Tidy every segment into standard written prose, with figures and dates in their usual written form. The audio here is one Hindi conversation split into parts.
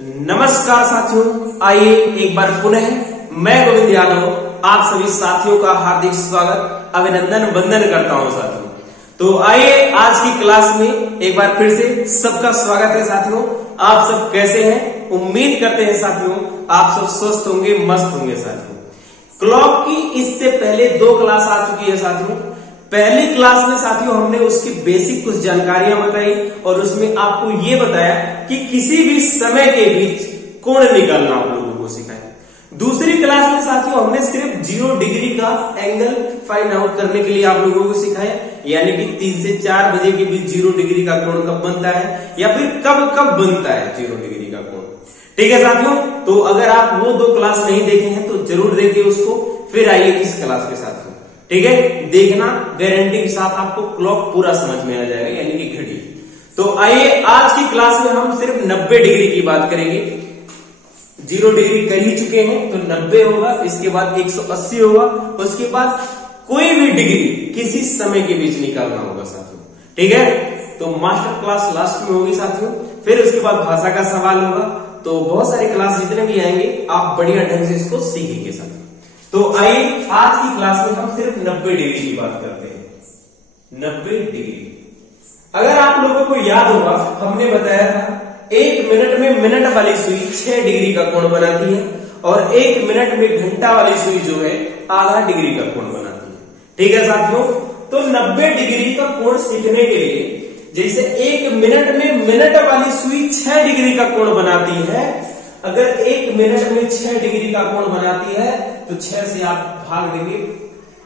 नमस्कार साथियों, आइए एक बार पुनः मैं गोविंद यादव आप सभी साथियों का हार्दिक स्वागत अभिनंदन वंदन करता हूं साथियों। तो आइए आज की क्लास में एक बार फिर से सबका स्वागत है साथियों। आप सब कैसे हैं? उम्मीद करते हैं साथियों आप सब स्वस्थ होंगे, मस्त होंगे साथियों। क्लॉक की इससे पहले 2 क्लास आ चुकी है साथियों। पहली क्लास में साथियों हमने उसकी बेसिक कुछ जानकारियां बताई और उसमें आपको ये बताया कि किसी भी समय के बीच कोण निकालना आप लोगों को सिखाया। दूसरी क्लास में साथियों हमने सिर्फ 0 डिग्री का एंगल फाइंड आउट करने के लिए आप लोगों को सिखाया, यानी कि 3 से 4 बजे के बीच 0 डिग्री का कोण कब बनता है या फिर कब कब बनता है 0 डिग्री का कोण। ठीक है साथियों, तो अगर आप वो 2 क्लास नहीं देखे हैं तो जरूर देखिए उसको, फिर आइए इस क्लास के साथ। ठीक है, देखना, गारंटी के साथ आपको क्लॉक पूरा समझ में आ जाएगा, यानी कि घड़ी। तो आइए आज की क्लास में हम सिर्फ 90 डिग्री की बात करेंगे। 0 डिग्री कर ही चुके हैं तो 90 होगा, इसके बाद 180 होगा, उसके बाद कोई भी डिग्री किसी समय के बीच निकालना होगा साथियों। ठीक है, तो मास्टर क्लास लास्ट में होगी साथियों, फिर उसके बाद भाषा का सवाल होगा। तो बहुत सारे क्लास जितने भी आएंगे आप बढ़िया ढंग से इसको सीखेंगे साथियों। तो आइए आज की क्लास में हम सिर्फ 90 डिग्री की बात करते हैं। 90 डिग्री, अगर आप लोगों को याद होगा हमने बताया था 1 मिनट में मिनट वाली सुई 6 डिग्री का कोण बनाती है और 1 मिनट में घंटा वाली सुई जो है आधा डिग्री का कोण बनाती है। ठीक है साथियों, तो 90 डिग्री का कोण सीखने के लिए जैसे 1 मिनट में मिनट वाली सुई 6 डिग्री का कोण बनाती है, अगर 1 मिनट में 6 डिग्री का कोण बनाती है तो 6 से आप भाग देंगे,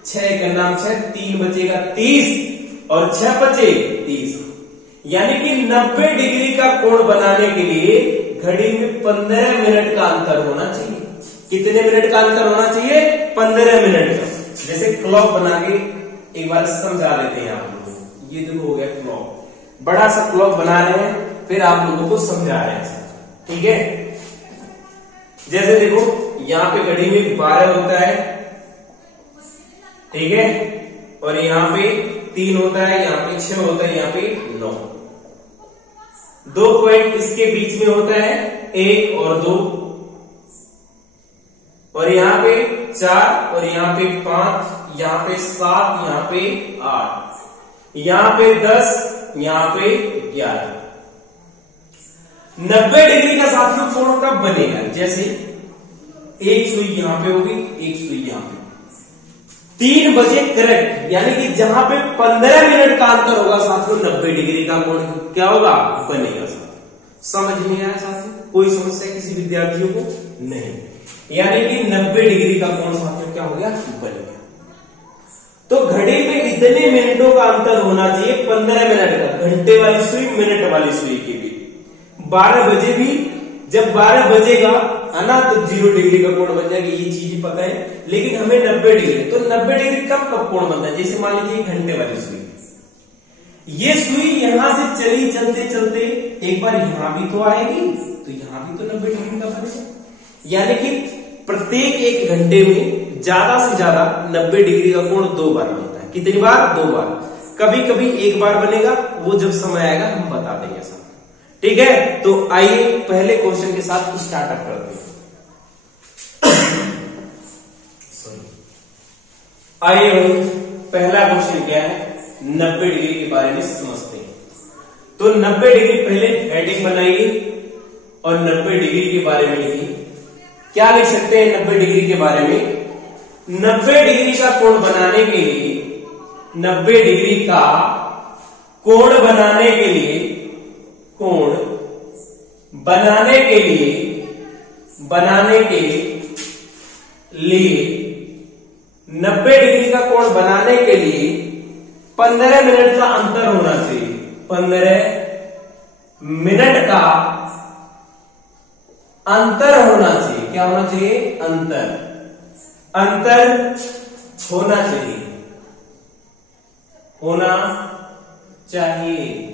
6 का नाम 6, 3 बचेगा 30 और 6 बचे 30, यानी कि 90 डिग्री का कोण बनाने के लिए घड़ी में 15 मिनट का अंतर होना चाहिए। कितने मिनट का अंतर होना चाहिए? 15 मिनट का। जैसे क्लॉक बना के एक बार समझा देते हैं आप लोगों को। ये देखो हो गया क्लॉक, बड़ा सा क्लॉक बना रहे हैं, फिर आप लोगों को समझा रहे हैं। ठीक है, जैसे देखो यहाँ पे घड़ी में 12 होता है, ठीक है, और यहाँ पे 3 होता है, यहाँ पे 6 होता है, यहाँ पे 9। 2 पॉइंट इसके बीच में होता है 1 और 2, और यहाँ पे 4 और यहाँ पे 5, यहाँ पे 7, यहाँ पे 8, यहाँ पे 10, यहाँ पे 11। 90 डिग्री का साथियों कोण कब बनेगा? जैसे एक सुई यहां पे होगी, एक सुई यहां पे, 3 बजे करेक्ट, यानी कि जहां पे 15 मिनट का अंतर होगा साथियों 90 डिग्री का कोण क्या होगा? बनेगा साथियों। समझ में आया साथियों? कोई समस्या किसी विद्यार्थियों को नहीं, यानी कि 90 डिग्री का कोण साथियों क्या हो गया? बन गया। तो घड़ी में इतने मिनटों का अंतर होना चाहिए, 15 मिनट का, घंटे वाली सुई मिनट वाली सुई के भी। 12 बजे भी, जब 12 बजेगा है ना तो 0 डिग्री का कोण बन जाएगा, ये चीज पता है, लेकिन हमें 90 डिग्री, तो 90 डिग्री कब कब कोण बनता है? जैसे मान लीजिए घंटे वाली सुई, ये सुई यहां से चली चलते चलते एक बार यहां भी तो आएगी, तो यहां भी तो 90 डिग्री का बनेगा, यानी कि प्रत्येक 1 घंटे में ज्यादा से ज्यादा 90 डिग्री का कोण 2 बार बनता है। कितनी बार? 2 बार। कभी कभी 1 बार बनेगा, वो जब समय आएगा हम बता देंगे सब। ठीक है, तो आइए पहले क्वेश्चन के साथ स्टार्टअप करते हैं। आइए पहला क्वेश्चन क्या है, 90 डिग्री के बारे में समझते हैं। तो 90 डिग्री पहले हेडिंग बनाइए और 90 डिग्री के बारे में लिखिए। क्या लिख सकते हैं 90 डिग्री के बारे में? 90 डिग्री का कोण बनाने के लिए, 90 डिग्री का कोण बनाने के लिए, कोण बनाने के लिए 90 डिग्री का कोण बनाने के लिए 15 मिनट का अंतर होना चाहिए। 15 मिनट का अंतर होना चाहिए। क्या होना चाहिए? अंतर होना चाहिए, होना चाहिए।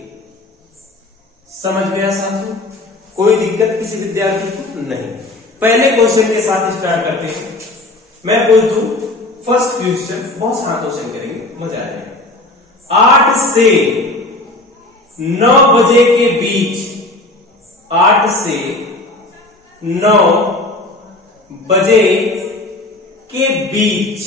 समझ गया साथियों? कोई दिक्कत किसी विद्यार्थी को नहीं। पहले क्वेश्चन के साथ स्टार्ट करते हैं। मैं पूछ दूं फर्स्ट क्वेश्चन, बहुत सारा क्वेश्चन करेंगे, मजा आएगा। 8 से 9 बजे के बीच, 8 से 9 बजे के बीच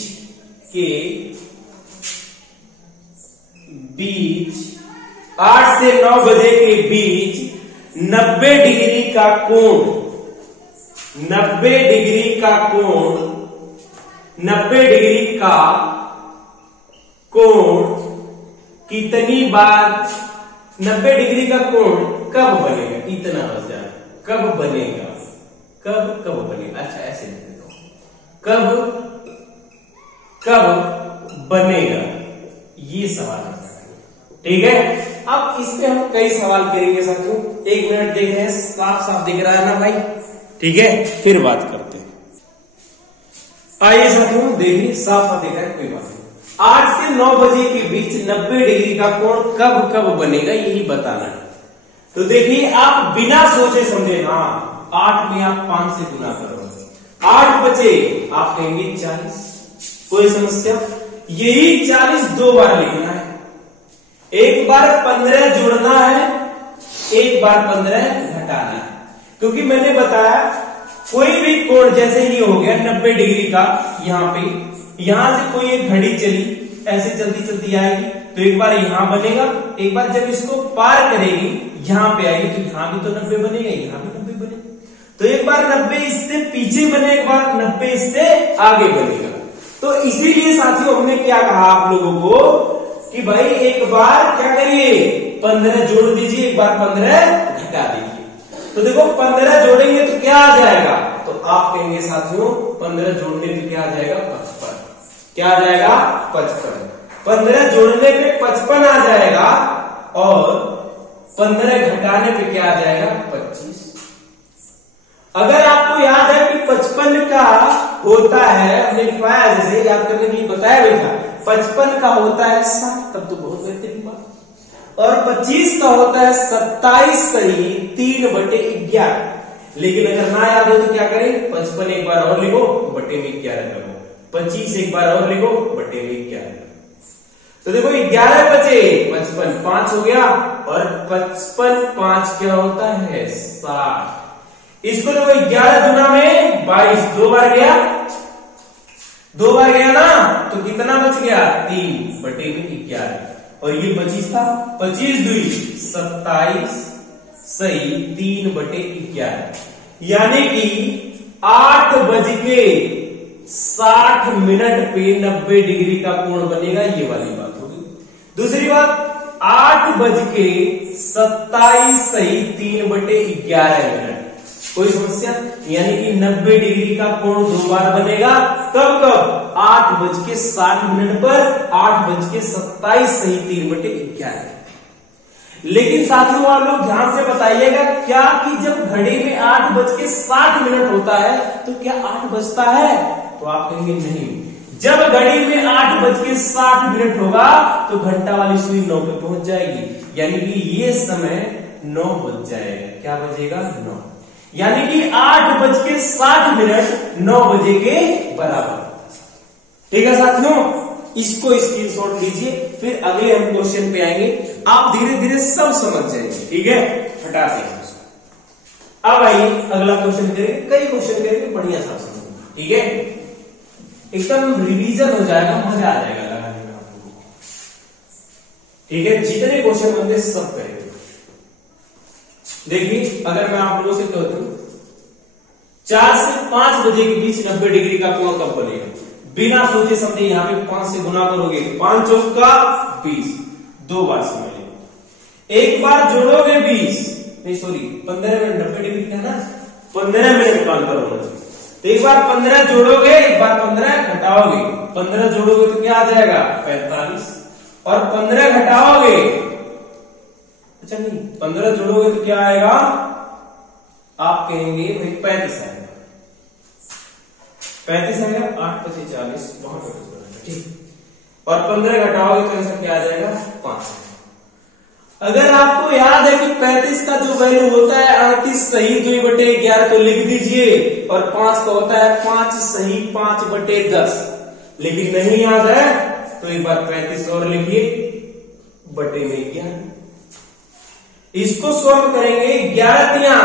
8 से 9 बजे के बीच 90 डिग्री का कोण 90 डिग्री का कोण कितनी बार 90 डिग्री का कोण कब बनेगा? इतना बच जाए, कब बनेगा? कब बनेगा? अच्छा ऐसे लिख देता हूं, कब बनेगा, ये सवाल है। ठीक है, अब इस पे हम कई सवाल करेंगे साथियों। 1 मिनट देख रहे हैं, साफ साफ दिख रहा है ना भाई? ठीक है, फिर बात करते हैं। आइए साथियों देखिए, साफ साफ दिख रहा है, कोई बात नहीं। 8 से 9 बजे के बीच 90 डिग्री का कोण कब बनेगा, यही बताना है। तो देखिए, आप बिना सोचे समझे, हाँ 8 में आप 5 से गुना करोगे, 8 बचे आप कहेंगे 40, कोई समस्या? यही 40 2 बार लिखना है, एक बार 15 जोड़ना है, एक बार 15 घटाना है। क्योंकि मैंने बताया कोई भी कोण, जैसे ये हो गया 90 डिग्री का, यहां से कोई एक घड़ी चली, ऐसे चलती आएगी, तो एक बार यहां बनेगा, एक बार जब इसको पार करेगी यहां पे आएगी, तो यहां भी तो 90 बनेगा, यहां भी 90 बनेगा। तो एक बार 90 इससे पीछे बने, एक बार 90 इससे आगे बनेगा। तो इसीलिए साथियों हमने क्या कहा आप लोगों को कि भाई एक बार क्या करिए, 15 जोड़ दीजिए, एक बार 15 घटा दीजिए। तो देखो 15 जोड़ेंगे तो क्या आ जाएगा? तो आप कहेंगे साथियों 15 जोड़ने पे क्या आ जाएगा? 55। क्या आ जाएगा? 55। 15 जोड़ने पे 55 आ जाएगा, और 15 घटाने पे क्या आ जाएगा? 25। अगर आपको याद है कि 55 का होता है, हमने लिखवाया, जैसे याद करने के लिए बताया भी था, 55 का होता है 7, तब तो बहुत बेहतरीन बात। और 25 का होता है 27 सही 3/11। लेकिन अगर ना याद हो तो क्या करें, 55 एक बार और लिखो, बटे में 11 करो, 25 एक बार और लिखो, बटे में 11। तो देखो 11 बचे, 55 5 हो गया, और 55 5 क्या होता है? 60। इसको देखो 11 गुना में 22, 2 बार गया ना, तो कितना बच गया? 3/11। और ये 25 था, 25 2 27 सही 3/11, यानी कि 8:60 पे 90 डिग्री का कोण बनेगा। ये वाली बात होगी। दूसरी बात, 8:27 सही 3/11। कोई समस्या? यानी कि 90 डिग्री का कोण 2 बार बनेगा। कब? 8:60 पर, 8:27 सही 3/11। लेकिन साथियों आप लोग ध्यान से बताइएगा, क्या कि जब घड़ी में 8:60 होता है तो क्या 8 बजता है? तो आप कहेंगे नहीं। जब घड़ी में 8:60 होगा तो घंटा वाली सुई 9 पे पहुंच जाएगी, यानी कि ये समय 9 बज जाएगा। क्या बजेगा? 9। यानी कि 8:60 9 बजे के बराबर। ठीक है साथियों, इसको स्क्रीनशॉट लीजिए, फिर अगले हम क्वेश्चन पे आएंगे। आप धीरे धीरे सब समझ जाएंगे। ठीक है, हटा देंगे। अब आइए अगला क्वेश्चन करेंगे, कई क्वेश्चन करेंगे, बढ़िया सा समझ। ठीक है, एकदम रिवीजन हो जाएगा, मजा आ जाएगा लगाने में आप लोगों को। ठीक है, जितने क्वेश्चन बनते सब करेंगे। देखिए, अगर मैं आप लोगों से कहता हूं 4 से 5 बजे के बीच 90 डिग्री का कोण कब बनेगा? बिना सोचे समझे यहां पे 5 से गुना करोगे, 5 चौका 20, 2 बार समझ लो। एक बार जोड़ोगे 20, नहीं सॉरी 15 मिनट, 90 डिग्री का ना, 15 मिनट का अंतर होना चाहिए। तो एक बार 15 जोड़ोगे, एक बार 15 घटाओगे। 15 जोड़ोगे तो क्या आ जाएगा? 45, और 15 घटाओगे, अच्छा नहीं 15 जोड़ोगे तो क्या आएगा? आप कहेंगे भाई 35 आएगा। 35 आएगा, 8×40 बहुत ठीक। और 15 घटाओगे तो ऐसा क्या आ जाएगा? 5। अगर आपको याद है कि 35 का जो वैल्यू होता है 38 सही 2/11 तो लिख दीजिए, और 5 का होता है 5 सही 5/10। लेकिन नहीं याद है तो एक बार 35 और लिखिए, बटे में 11। इसको सॉल्व करेंगे, 11 3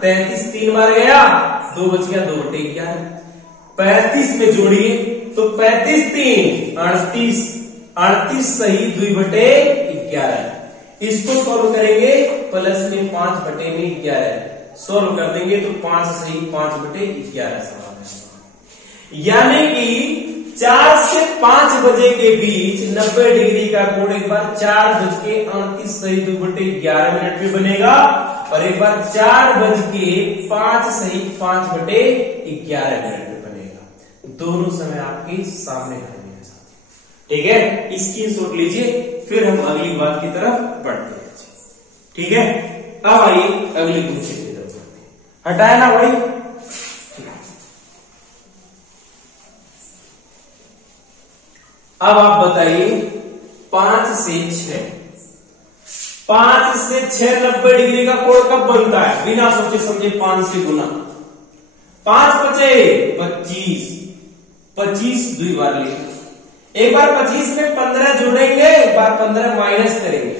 33 3 बार गया, 2 बच गया 2/11। 35 में जोड़िए तो 35 3 38, 38 सही 2/11। इसको सॉल्व करेंगे प्लस में 5/11 सॉल्व कर देंगे तो 5 सही 5/11 सवाल है। यानी कि 4 से 5 बजे के बीच 90 डिग्री का कोण एक बार 4:38 सही 2/11 पे बनेगा और एक बार 4:05 सही 5/11 पे बनेगा। दोनों समय आपके सामने आएंगे। ठीक है, स्क्रीनशॉट लीजिए, फिर हम अगली बात की तरफ बढ़ते हैं। ठीक है, अब आइए अगले क्वेश्चन की तरफ बढ़ते हैं। हटाया ना भाई। अब आप बताइए 5 से 6, 5 से 6 90 डिग्री का कोण कब बनता है? बिना सोचे समझे 5 से गुना, 5 बचे 25, 25 2 बार ले, एक बार 25 में 15 जोड़ेंगे, एक बार 15 माइनस करेंगे,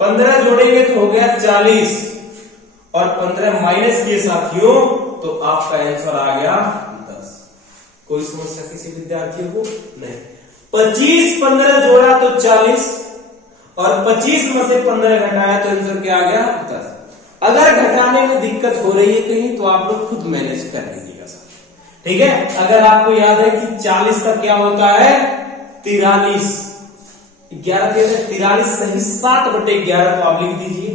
15 जोड़ेंगे तो हो गया 40 और 15 माइनस किए साथियों तो आपका आंसर आ गया 10। कोई समस्या किसी विद्यार्थी को नहीं। 25 15 जोड़ा तो 40 और 25 में से 15 घटाया तो आंसर क्या आ गया 10। अगर घटाने में दिक्कत हो रही है कहीं तो आप लोग खुद मैनेज कर लीजिएगा। ठीक है, अगर आपको याद है कि 40 का क्या होता है 43, 43 सही 7/11 तो आप लिख दीजिए।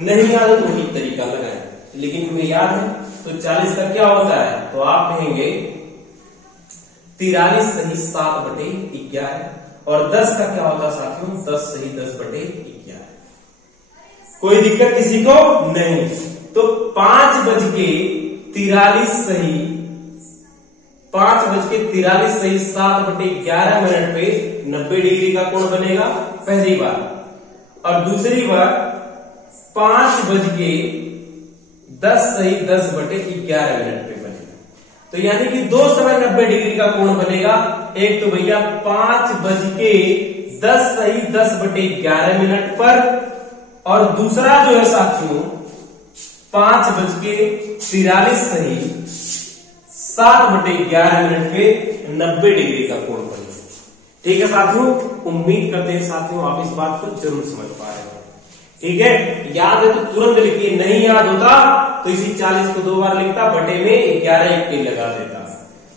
नहीं याद है तो वही तरीका लगाए, लेकिन हमें याद है तो 40 का क्या होता है तो आप कहेंगे 43 सही 7/11 और 10 का क्या होता साथियों 10 सही 10/11। कोई दिक्कत किसी को नहीं। तो 5:43 सही 5:43 सही 7/11 पे 90 डिग्री का कोण बनेगा पहली बार, और दूसरी बार 5:10 सही 10/11 पे बनेगा। तो यानी कि दो समय 90 डिग्री का कोण बनेगा। एक तो भैया 5:10 सही 10/11 पर, और दूसरा जो है साथियों 5:43 सही 7/11 पे 90 डिग्री का कोण बनेगा। ठीक है साथियों, उम्मीद करते हैं साथियों आप इस बात को जरूर समझ पा रहे हो। ठीक है, याद है तो तुरंत लिखिए, नहीं याद होता तो इसी 40 को 2 बार लिखता, बटे में 11 एक पे लगा देता।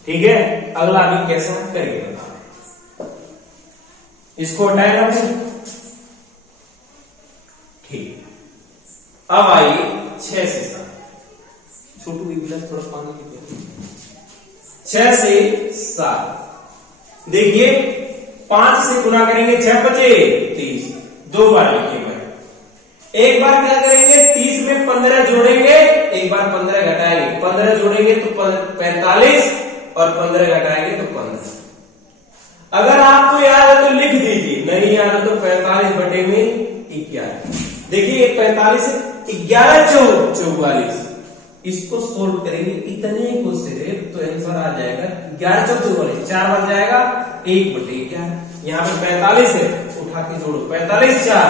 ठीक है, अगला अभी कैसा करेंगे इसको हटाएगा। ठीक, अब आइए 6 से 7। छोटू गिलास थोड़ा पानी लीजिए। 6 से 7 देखिए 5 से गुना करेंगे 6 बचे 30, 2 बार लिखेंगे। एक बार क्या करेंगे 30 में 15 जोड़ेंगे, एक बार 15 घटाएंगे, 15 जोड़ेंगे तो 45 और 15 घटाएंगे तो 15। अगर आपको याद है तो लिख दीजिए, नहीं याद है तो 45/11। देखिए 45 11 44, इसको सोल्व करेंगे इतने को सिर्फ तो आंसर आ जाएगा 11 44, 4 बार जाएगा 1/11। यहाँ पे 45 है, उठा के जोड़ो, 45 4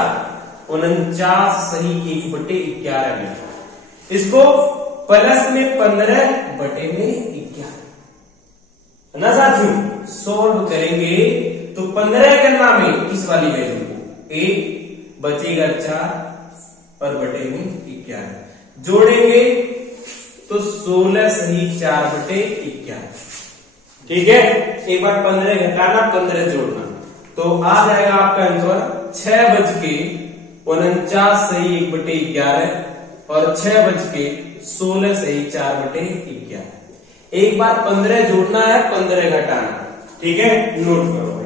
49 सही 1/11 में। इसको प्लस में 15 बटे में 11 ना साथियों, सोल्व करेंगे तो 15 करना में इस वाली वैल्यू को 1 बचेगा 4 और बटे में 11 जोड़ेंगे तो 16 सही 4/11। ठीक है, एक बार 15 घटाना 15 जोड़ना तो आ जाएगा आपका आंसर 6:49 सही 1/11 और 6:16 सही 4/11। एक बार 15 जोड़ना है 15 घटाना। ठीक है, नोट करो भाई।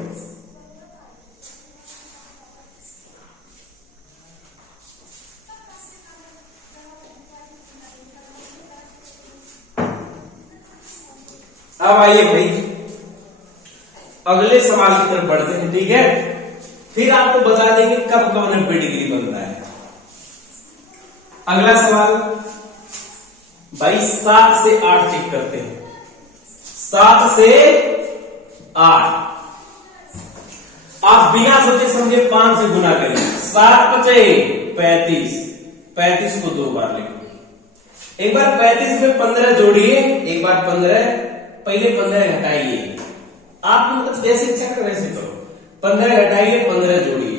अब आइए भाई अगले सवाल की तरफ बढ़ते हैं। ठीक है, फिर आपको बता देंगे कब 90 डिग्री बनता है। अगला सवाल भाई 7 से 8 चेक करते हैं। 7 से 8 आप बिना सोचे समझे 5 से गुना करें। 7 बचे 35, 35 को 2 बार लिखेंगे। एक बार 35 में 15 जोड़िए, एक बार 15, पहले 15 घटाइए, आप मतलब जैसे इच्छा करो वैसे करो। 15 घटाइए, 15 जोड़िए,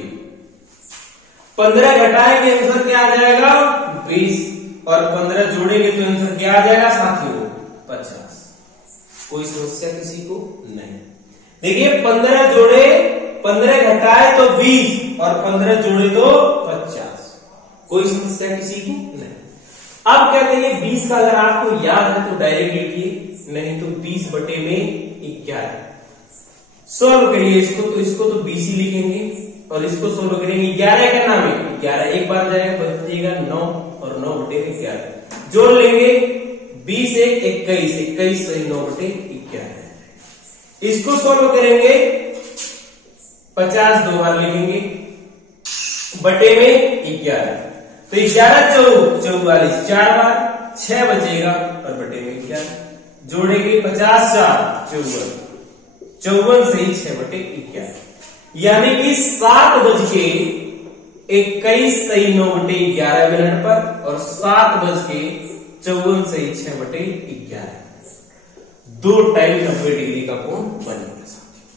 15 घटाएंगे आंसर क्या आ जाएगा 20, और 15 जोड़ेंगे तो आंसर क्या आ जाएगा साथियों 50। कोई समस्या किसी को नहीं। देखिए 15 जोड़े, 15 घटाए तो 20 और 15 जोड़े तो 50, कोई समस्या किसी को नहीं। अब क्या करिए 20 का अगर आपको याद है तो डायरेक्ट लिखिए, नहीं तो 20 बटे में 11 सोल्व करिए इसको, तो इसको तो 20 ही लिखेंगे और इसको सोल्व करेंगे 11 का नाम है 11, एक बार जाएगा बचेगा 9 और 9 बटे 11 जोड़ लेंगे 20 1 21, 21 सही 9 बटे 11। इसको सोल्व करेंगे 50 दो बार लिखेंगे बटे में 11, तो 11 44 4 बार 6 बचेगा और बटे में 11 जोड़ेंगे 50 4 54, 54 सही 6 बटे 11, यानी कि 7 बज के 21 सही 9 बटे 11 मिनट पर और 7 बज के 54 सही 6 बटे 11 दो टाइम 90 डिग्री का कोण बनेगा साथियों।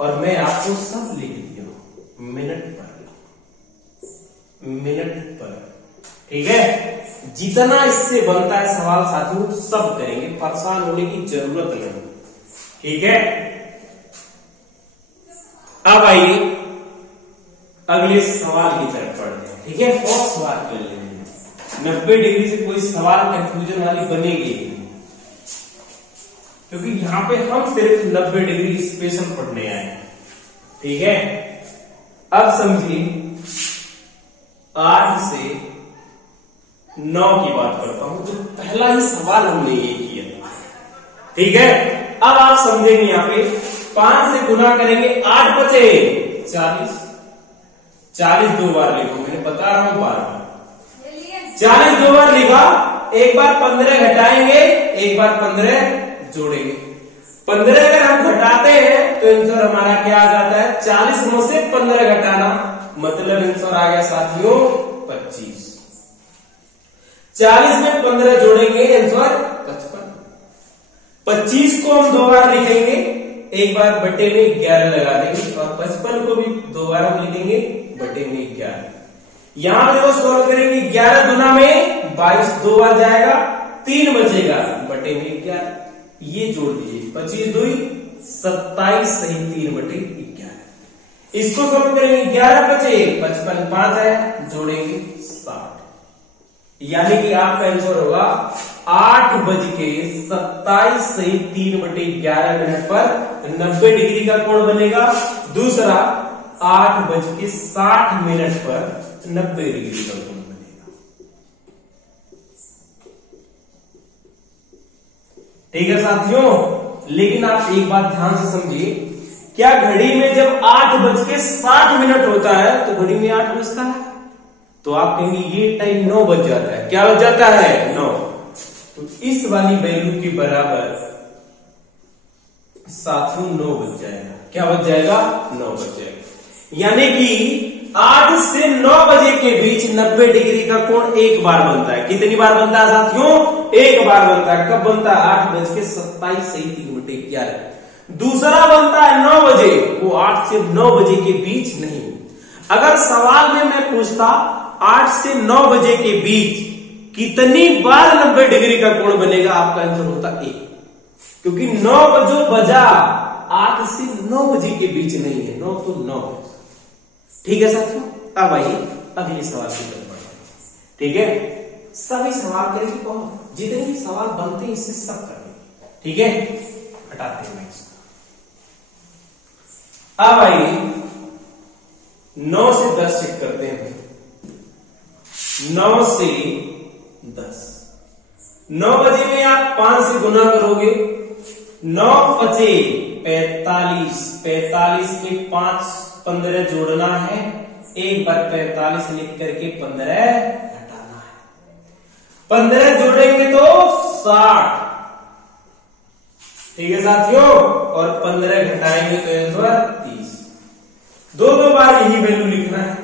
और मैं आपको सब लिख दिया हूं मिनट पर, ठीक है। जितना इससे बनता है सवाल साथियों सब करेंगे, परेशान होने की जरूरत नहीं, ठीक है। अब आइए अगले सवाल की तरफ पढ़ते हैं, ठीक है। और सवाल कर लेंगे 90 डिग्री से कोई सवाल कंफ्यूजन वाली बनेगी नहीं, क्योंकि यहां पे हम सिर्फ 90 डिग्री स्पेशल पढ़ने आए हैं, ठीक है। अब समझिए 8 से 9 की बात करता हूं, जो पहला ही सवाल हमने ये किया, ठीक है। अब आप समझेंगे यहां पे 5 से गुना करेंगे 8 बचे 40, 40 दो बार लिखो, मैंने बता रहा हूं बार बार 40 दो बार लिखा, एक बार 15 घटाएंगे, एक बार 15 जोड़ेंगे। 15 अगर हम घटाते हैं तो आंसर हमारा क्या आ जाता है 40 में से 15 घटाना, मतलब आंसर आ गया साथियों 25। 40 में 15 जोड़ेंगे आंसर 55। 25 को हम दो बार लिखेंगे, एक बार बटे में 11 लगा देंगे और 55 को भी दो बार हम लिखेंगे बटे में 11। यहां पे वो सॉल्व करेंगे 11 गुना में 22 दो बार जाएगा 3 बचेगा बटे में 11, ये जोड़ दीजिए 25 2 27 सही 3 बटे 11। इसको सॉल्व करेंगे 11 बचे 55 5 है जोड़ेंगे 60, यानी कि आपका आंसर होगा 8 बज के 27 सही 3 बटे 11 मिनट पर 90 डिग्री का कोण बनेगा। दूसरा 8 बज के 60 मिनट पर 90 डिग्री का कोण बनेगा, ठीक है साथियों। लेकिन आप एक बात ध्यान से समझिए, क्या घड़ी में जब 8 बज के 60 मिनट होता है तो घड़ी में 8 बजता है, तो आप कहेंगे ये टाइम 9 बज जाता है, क्या बज जाता है 9, तो इस वाली वैल्यू के बराबर साथियों 9 बज जाएगा, क्या बज जाएगा 9 बज जाएगा, यानी कि 8 से 9 बजे के बीच 90 डिग्री का कोण एक बार बनता है। कितनी बार बनता है साथियों, एक बार बनता है। कब बनता है 8 बज के 27 सही 3 बटे 11। दूसरा बनता है 9 बजे, वो 8 से 9 बजे के बीच नहीं। अगर सवाल में मैं पूछता 8 से 9 बजे के बीच कितनी बार 90 डिग्री का कोण बनेगा, आपका आंसर होता 1, क्योंकि 9 जो बजा 8 से 9 बजे के बीच नहीं है, 9 तो 9 है, ठीक है साथियों। अब आइए अगले सवाल की तरफ बढ़ते हैं, ठीक है। सभी सवाल करेंगे, बहुत जितने भी सवाल बनते हैं इससे सब करेंगे, ठीक है। हटाते हैं इसको। अब आइए 9 से 10 चेक करते हैं। 9 से 10, 9 बजे में आप 5 से गुना करोगे, 9 बचे 45, 45 में 5 15 जोड़ना है, एक बार 45 लिख करके 15 घटाना है, 15 जोड़ेंगे तो 60, ठीक है साथियों, और 15 घटाएंगे तो आंसर 30। दो बार यही वैल्यू लिखना है,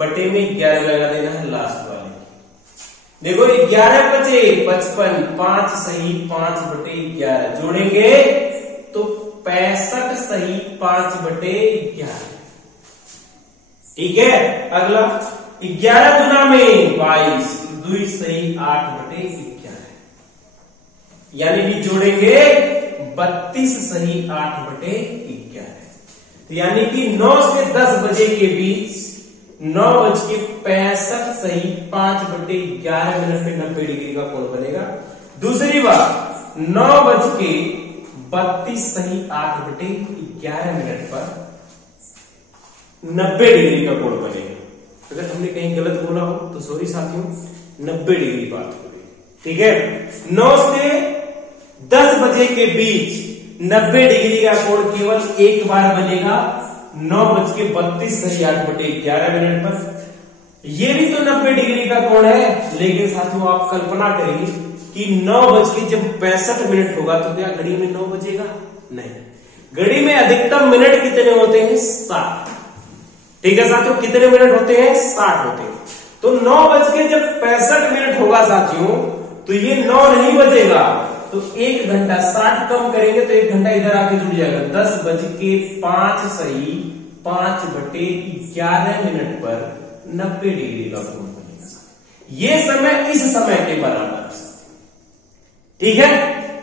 बटे में 11 लगा देना है लास्ट वाले। देखो 11 बचे 55, 5 सही 5 बटे 11 जोड़ेंगे तो 65 सही 5 बटे 11। ठीक है, अगला 11 गुना में 22, 2 सही 8 बटे 11, यानी कि जोड़ेंगे 32 सही 8 बटे 11। यानी कि 9 से 10 बजे के बीच 9:65 सही 5 बटे 11 मिनट पे 90 डिग्री का कोण बनेगा। दूसरी बात 9:32 सही 8 बटे 11 मिनट पर 90 डिग्री का कोण बनेगा। अगर हमने कहीं गलत बोला हो तो सॉरी साथियों, 90 डिग्री बात हो रही। ठीक है, 9 से 10 बजे के बीच 90 डिग्री का कोण केवल एक बार बनेगा, 9:32 सही 8 बटे 11 मिनट पर। ये भी तो 90 डिग्री का कोण है, लेकिन साथियों आप कल्पना करेंगे कि 9:65 होगा तो क्या घड़ी में 9 बजेगा? नहीं, घड़ी में अधिकतम मिनट कितने होते हैं? 60। ठीक है साथियों, कितने मिनट होते हैं? 60 होते हैं। तो 9:65 होगा साथियों, तो ये 9 नहीं बजेगा, तो 1 घंटा 60 कम करेंगे तो 1 घंटा इधर आके जुड़ जाएगा। 10:05 सही 5 बटे 11 मिनट पर 90 डिग्री का कोण बनेगा। ये समय इस समय के बराबर है। ठीक है,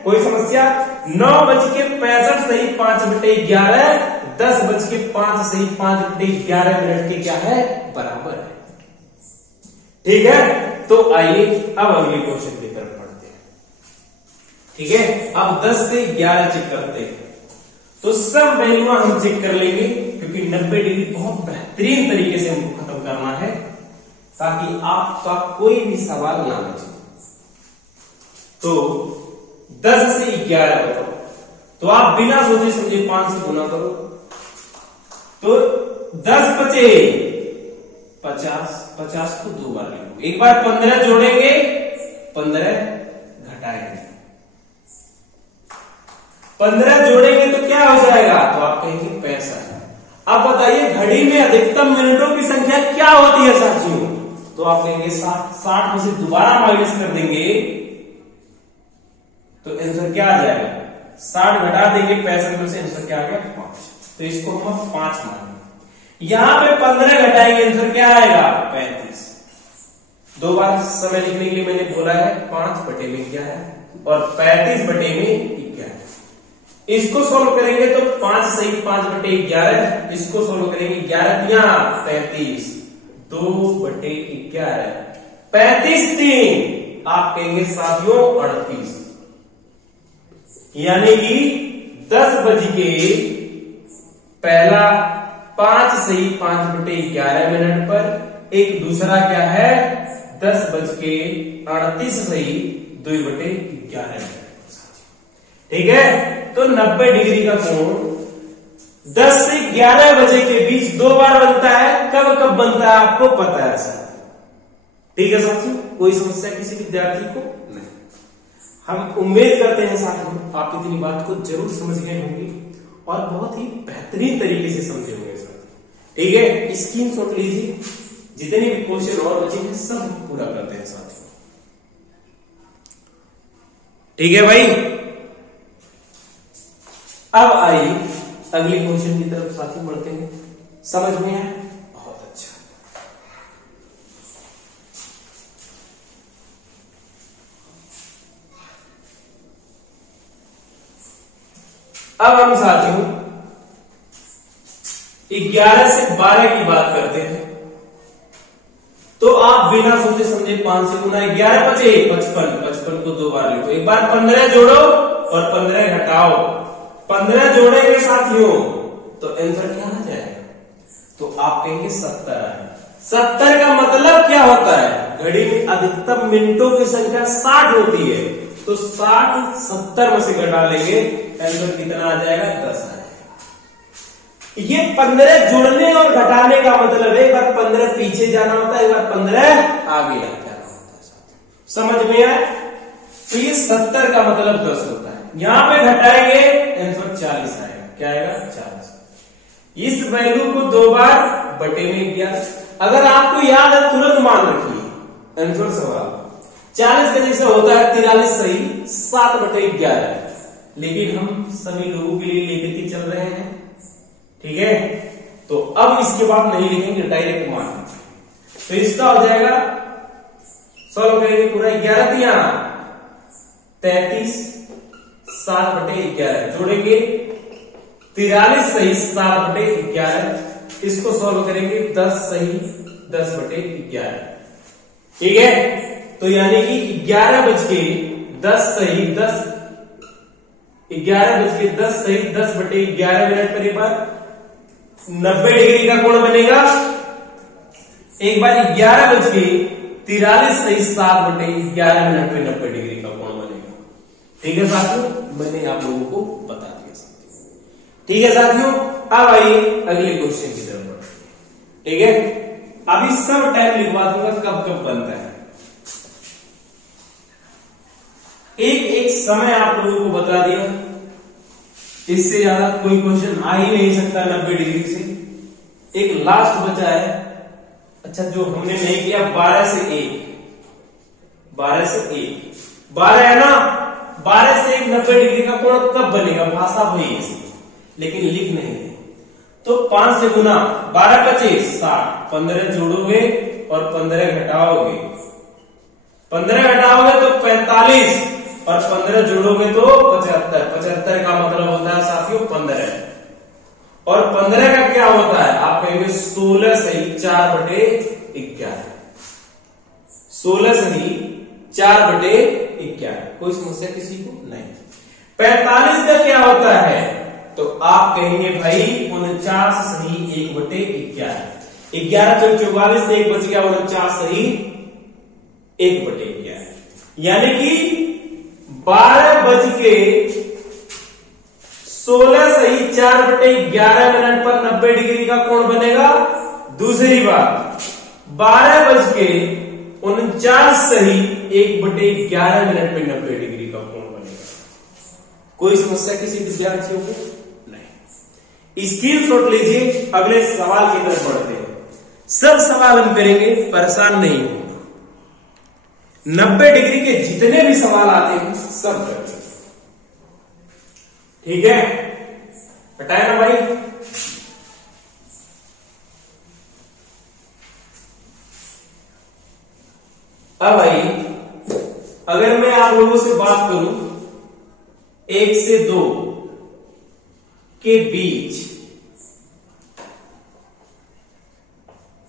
कोई समस्या? 9:65 सही 5 बटे 11, 10:05 सही 5 बटे 11 मिनट के क्या है? बराबर है। ठीक है, तो आइए अब अगले क्वेश्चन की तरफ बढ़ते हैं। ठीक है, अब 10 से 11 चेक करते हैं। तो सब वैल्यू हम चेक कर लेंगे, क्योंकि 90 डिग्री बहुत बेहतरीन तरीके से हमको खत्म करना है ताकि आपका कोई भी सवाल ना बचे। तो 10 से 11 बताओ, तो आप बिना सोचे समझे 5 से गुना करो, तो 10 बचे 50, 50 को 2 बार लिखो। एक बार 15 जोड़ेंगे, 15 घटाएंगे, 15 जोड़ेंगे तो क्या हो जाएगा? तो आप कहेंगे 65। अब बताइए घड़ी में अधिकतम मिनटों की संख्या क्या होती है साथियों? तो आप कहेंगे 60, 60 में से दोबारा माइनस कर देंगे तो आंसर क्या आ जाएगा? 60 घटा देंगे 65 में से, आंसर क्या आ गया? 5। तो इसको हम 5 मानेंगे। यहां पे 15 घटाएंगे, आंसर क्या आएगा? 35। 2 बार समय लिखने के लिए मैंने बोला है 5 बटे में 11 और 35 बटे में 11। इसको सोल्व करेंगे तो 5 सही 5 बटे 11, इसको सोल्व करेंगे 11 यहां 35, 2 बटे 11, 35 3 आप कहेंगे साथियों 38। यानी कि 10 बज के पहला 5 सही 5 बटे 11 मिनट पर, एक दूसरा क्या है 10 बज के 38 सही 2 बटे 11 मिनट। ठीक है, तो 90 डिग्री का कोण 10 से 11 बजे के बीच 2 बार बनता है। कब कब बनता है आपको पता है सर? ठीक है साथियों, कोई समस्या किसी विद्यार्थी को नहीं। हम उम्मीद करते हैं साथियों आप इतनी बात को जरूर समझ गए होंगे और बहुत ही बेहतरीन तरीके से समझे होंगे साथियों। ठीक है, स्क्रीनशॉट लीजिए, जितने भी क्वेश्चन और बचे हैं सब पूरा करते हैं साथियों। ठीक है भाई, अब आइए अगले क्वेश्चन की तरफ साथी बढ़ते हैं। समझ में आया? बहुत अच्छा। अब हम साथियों 11 से 12 की बात करते हैं। तो आप बिना सोचे समझे 5 से गुना 11 बचे 55, 55 को 2 बार लिखो। एक बार 15 जोड़ो और 15 घटाओ, 15 जोड़ेंगे साथियों तो आंसर क्या आ जाएगा? तो आप कहेंगे 70 आए। 70 का मतलब क्या होता है? घड़ी में अधिकतम मिनटों की संख्या 60 होती है, तो 60 70 में से घटा लेंगे, आंसर कितना आ जाएगा? 10 आ जाएगा। ये 15 जोड़ने और घटाने का मतलब है, एक बार 15 पीछे जाना होता है, एक बार 15 आगे आ जाना होता है। समझ में आया? तो ये 70 का मतलब 10 होता है। यहां पे घटाएंगे आंसर 40 आएगा। क्या आएगा? 40। इस वैल्यू को 2 बार बटे में 11, अगर आपको याद है तुरंत मान रखिए आंसर सवाल 40 का जैसा होता है 43 सही 7/11, लेकिन हम सभी लोगों के लिए लेकर के चल रहे हैं, ठीक है। तो अब इसके बाद नहीं लिखेंगे, डायरेक्ट मान, तो इसका हो जाएगा सॉल्व करेंगे पूरा 11 33 7/11 जोड़ेंगे 43 सही 7/11, इसको सॉल्व करेंगे 10 सही 10/11, ठीक है। तो यानी कि 11:10 सही 11:10 सही 10/11 मिनट पर एक बार 90 डिग्री का कोण बनेगा। एक बार 11:43 सही 7/11 मिनट पे 90 डिग्री का कोण बनेगा, ठीक है साथियों। मैंने आप लोगों को बता दिया, ठीक है साथियों। अब आइए अगले क्वेश्चन की तरफ बढ़ते हैं, ठीक है। अभी सब टाइम लिखवा दूंगा कब कब बनता है, एक समय आप लोगों को बता दिया, इससे ज्यादा कोई क्वेश्चन आ ही नहीं सकता 90 डिग्री से। एक लास्ट बचा है, अच्छा जो हमने नहीं किया 12 से 1 12 है ना, 12 से 1 90 डिग्री का कोण कब बनेगा, भाषा वही है लेकिन लिख नहीं है। तो 5 से गुना 12 25 60, 15 जोड़ोगे और 15 घटाओगे, 15 घटाओगे तो 45 और 15 जोड़ोगे तो 75। 75 का मतलब होता है साथियों 15, और 15 का क्या होता है आप कहेंगे 16 सही 4/11, 16 सही 4/11। कोई समस्या किसी को नहीं। 45 का क्या होता है तो आप कहेंगे भाई 49 सही 1/11, 11 × 44 से 1 बच गया 49 सही 1/11, यानी कि 12:16 सही 4/11 मिनट पर 90 डिग्री का कोण बनेगा। दूसरी बात 12:49 सही 1/11 मिनट पर 90 डिग्री का कोण बनेगा। कोई समस्या किसी विद्यार्थियों को नहीं। स्क्रीनशॉट लीजिए, अगले सवाल की तरफ बढ़ते हैं। सब सवाल हम करेंगे, परेशान नहीं हो। 90 डिग्री के जितने भी सवाल आते हैं सब करेंगे, ठीक है। हटाए ना भाई। अब भाई अगर मैं आप लोगों से बात करूं 1 से 2 के बीच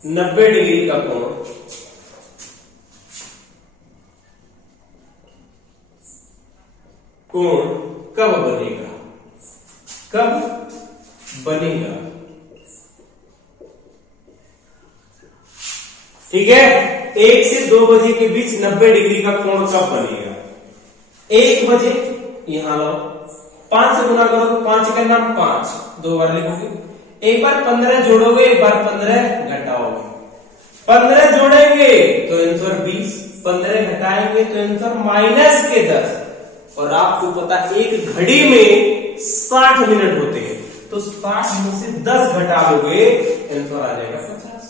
90 डिग्री का कोण कब बनेगा, कब बनेगा, ठीक है। 1 से 2 बजे के बीच 90 डिग्री का कोण कब बनेगा। 1 बजे यहां लो, 5 से गुना करो तो 5 का नाम 5, 2 बार लिखोगे, एक बार 15 जोड़ोगे, एक बार 15 घटाओगे, 15 जोड़ेंगे तो आंसर 20, 15 घटाएंगे तो आंसर -10। और आपको पता एक घड़ी में 60 मिनट होते हैं, तो 60 में से 10 घटा लोगे आंसर आ जाएगा 50।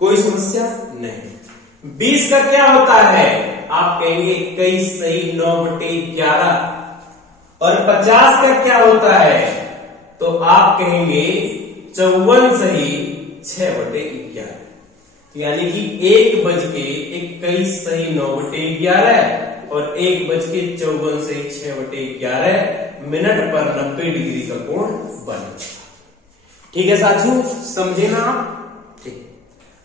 कोई समस्या नहीं। 20 का क्या होता है आप कहेंगे 21 सही 9/11, और 50 का क्या होता है तो आप कहेंगे 54 सही 6/11, यानी कि 1:21 सही 9/11 और 1:54 सही 6/11 मिनट पर 90 डिग्री का कोण बने। ठीक है साथियों, समझे ना आप? ठीक।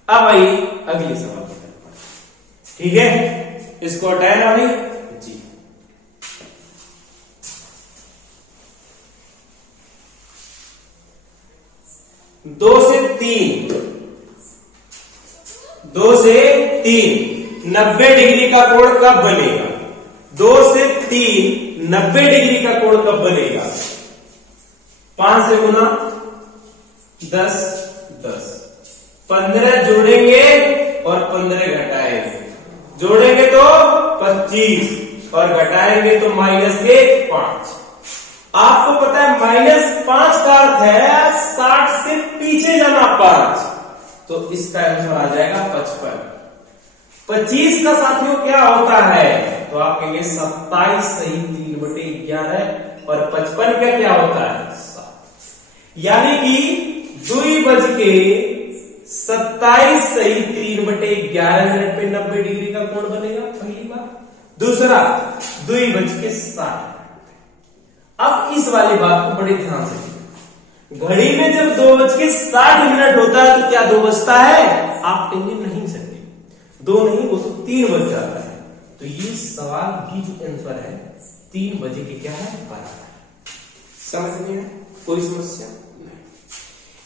अब आइए अगले सवाल की तरफ। ठीक है, इसको हटाए ना भाई जी। दो से तीन 90 डिग्री का कोण कब बनेगा? 2 से 3 90 डिग्री का कोण कब बनेगा? 5 से गुना 10 10, 15 जोड़ेंगे और 15 घटाएंगे, जोड़ेंगे तो 25 और घटाएंगे तो -5, आपको पता है -5 का अर्थ है 60 से पीछे जाना 5, तो इसका आंसर आ जाएगा 55। 25 का साथियों क्या होता है, तो आप कहेंगे 27 सही 3/11, और 55 का क्या होता है 7, यानी कि 2:27 सही 3/11 मिनट पे 90 डिग्री का कोण बनेगा, पहली बात। दूसरा 2:60। अब इस वाली बात को बड़े ध्यान से, घड़ी में जब 2:60 होता है तो क्या 2 बजता है, आप कहेंगे नहीं सर 2 नहीं, वो तो 3 बज जाता है। तो ये सवाल की जो आंसर है 3 बजे के क्या है बराबर। समझ में है कोई समस्या नहीं।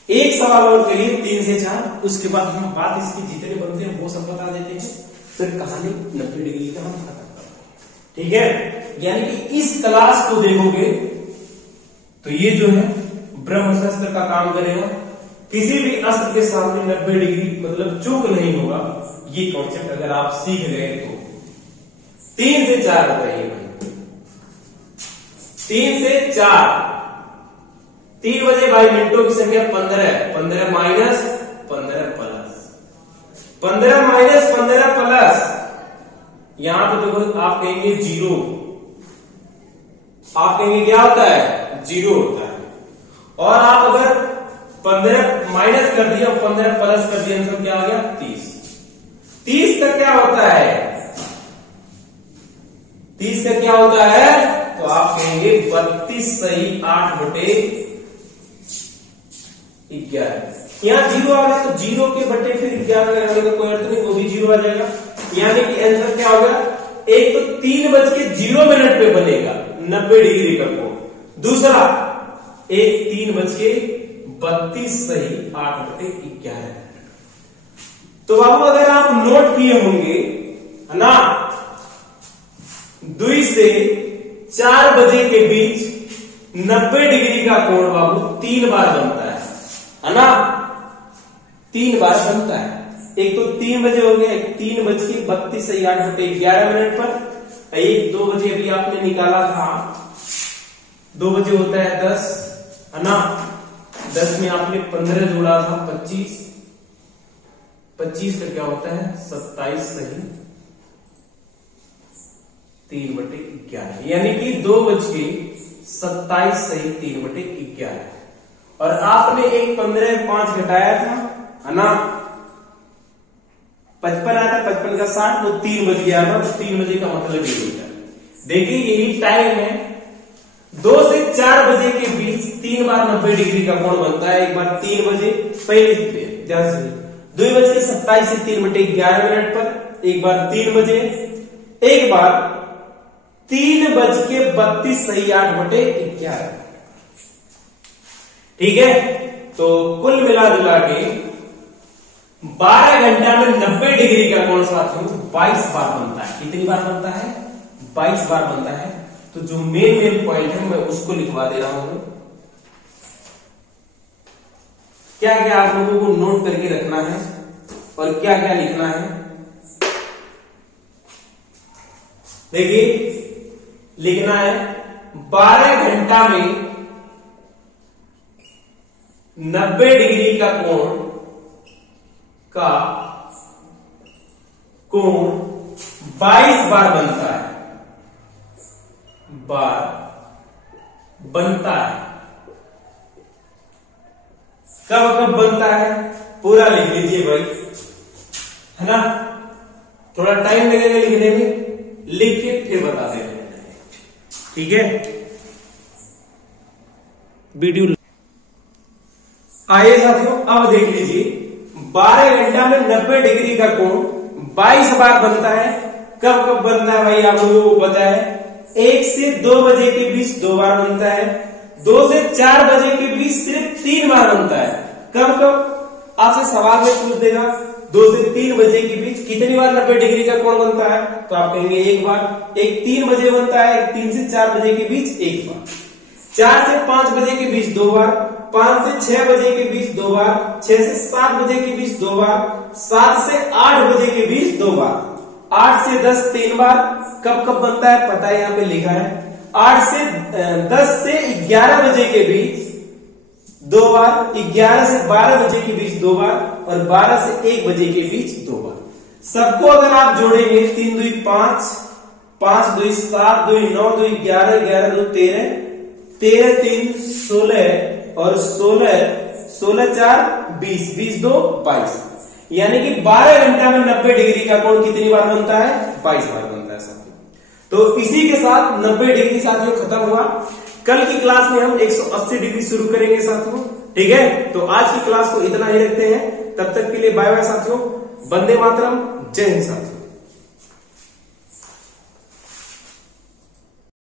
एक सवाल और करिए 3 से 4, उसके बाद हम बात इसकी जितने बनते हैं वो सब बता देते हैं, फिर कहानी 90 डिग्री का हम खत्म करते हैं, ठीक है। यानी कि इस क्लास को देखोगे तो ये जो है ब्रह्मशास्त्र का काम करेगा, किसी भी अस्त्र के सामने 90 डिग्री मतलब चूक नहीं होगा। ये कॉन्सेप्ट अगर आप सीख गए तो 3 से 4 बताइए भाई, 3 से 4, 3 बजे भाई मिनटों की संख्या 15, 15 माइनस 15 प्लस 15 माइनस 15 प्लस, यहां पे देखो आप कहेंगे 0, आप कहेंगे क्या होता है 0 होता है, और आप अगर 15 माइनस कर दिया 15 प्लस कर दिया तो क्या आ गया 30। 30 का क्या होता है, 30 का क्या होता है, तो आप कहेंगे 32 सही 8/11। यहां 0 आ गया तो 0 के बटे फिर 11 लगाने का कोई अर्थ नहीं, वो भी 0 आ जाएगा। यानी कि आंसर क्या होगा, एक तो 3:0 पे बनेगा 90 डिग्री का कोण, दूसरा एक 3:32 सही 8/11। तो बाबू अगर आप नोट किए होंगे है ना, 2 से 4 बजे के बीच 90 डिग्री का कोण बाबू 3 बार बनता है ना, 3 बार बनता है। एक तो 3 बजे हो गया, एक 3:32 सही 8/11 मिनट पर, एक 2 बजे अभी आपने निकाला था, 2 बजे होता है 10 है ना, 10 में आपने 15 जोड़ा था 25, 25 का क्या होता है 27 सही 3/11, यानी कि 2:27 सही 3/11। और आपने एक 15 5 घटाया था है ना, 55 आया था, 55 का 60, वो 3 बज गया था, तो 3 बजे का मतलब ये होता है। देखिए यही टाइम है, 2 से 4 बजे के बीच 3 बार 90 डिग्री का कोण बनता है। एक बार 3 बजे पहले ध्यान से 2:27 से 3/11 मिनट पर, एक बार 3 बजे, एक बार 3:32 सही 8/11, ठीक है। तो कुल मिला जुला के 12 घंटा में 90 डिग्री का कोण साथियों 22 बार बनता है। कितनी बार बनता है 22 बार बनता है। तो जो मेन पॉइंट है मैं उसको लिखवा दे रहा हूं, क्या क्या आप लोगों को नोट करके रखना है और क्या क्या लिखना है। देखिए लिखना है 12 घंटा में 90 डिग्री का कोण 22 बार बनता है, कब बनता है पूरा लिख लीजिए भाई, है ना। थोड़ा टाइम लगेगा लिखने में, लिख के फिर बता देंगे, ठीक है। वीडियो आइए साथियों, अब देख लीजिए 12 घंटा में 90 डिग्री का कोण 22 बार बनता है। कब बनता है भाई, आप लोगों को पता है 1 से 2 बजे के बीच 2 बार बनता है, 2 से 4 बजे के बीच सिर्फ 3 बार बनता है। कब आपसे सवाल में पूछ देगा 2 से 3 बजे के बीच कितनी बार 90 डिग्री का कोण बनता है, तो आप कहेंगे एक बार। एक 3 बजे बनता है, एक 3 से 4 बजे के बीच एक बार, 4 से 5 बजे के बीच 2 बार, 5 से 6 बजे के बीच 2 बार, 6 से 7 बजे के बीच 2 बार, 7 से 8 बजे के बीच 2 बार, 8 से 10 3 बार। कब बनता है पता है, यहाँ पे लिखा है 10 से 11 बजे के बीच 2 बार, 11 से 12 बजे के बीच 2 बार और 12 से 1 बजे के बीच 2 बार। सबको अगर आप जोड़ेंगे 3 दूई 5, 5 दूई 7, 2 9, 2 11, 11 2 13, 13 3 16 और 16 4 20, 20 2 22, यानी कि 12 घंटा में 90 डिग्री का कोण कितनी बार बनता है? 22 बार बनता है साथियों। तो इसी के साथ 90 डिग्री साथियों खत्म हुआ। कल की क्लास में हम 180 डिग्री शुरू करेंगे साथियों, ठीक है। तो आज की क्लास को इतना ही रखते हैं, तब तक के लिए बाय बाय साथियों, वंदे मातरम, जय हिंद साथियों।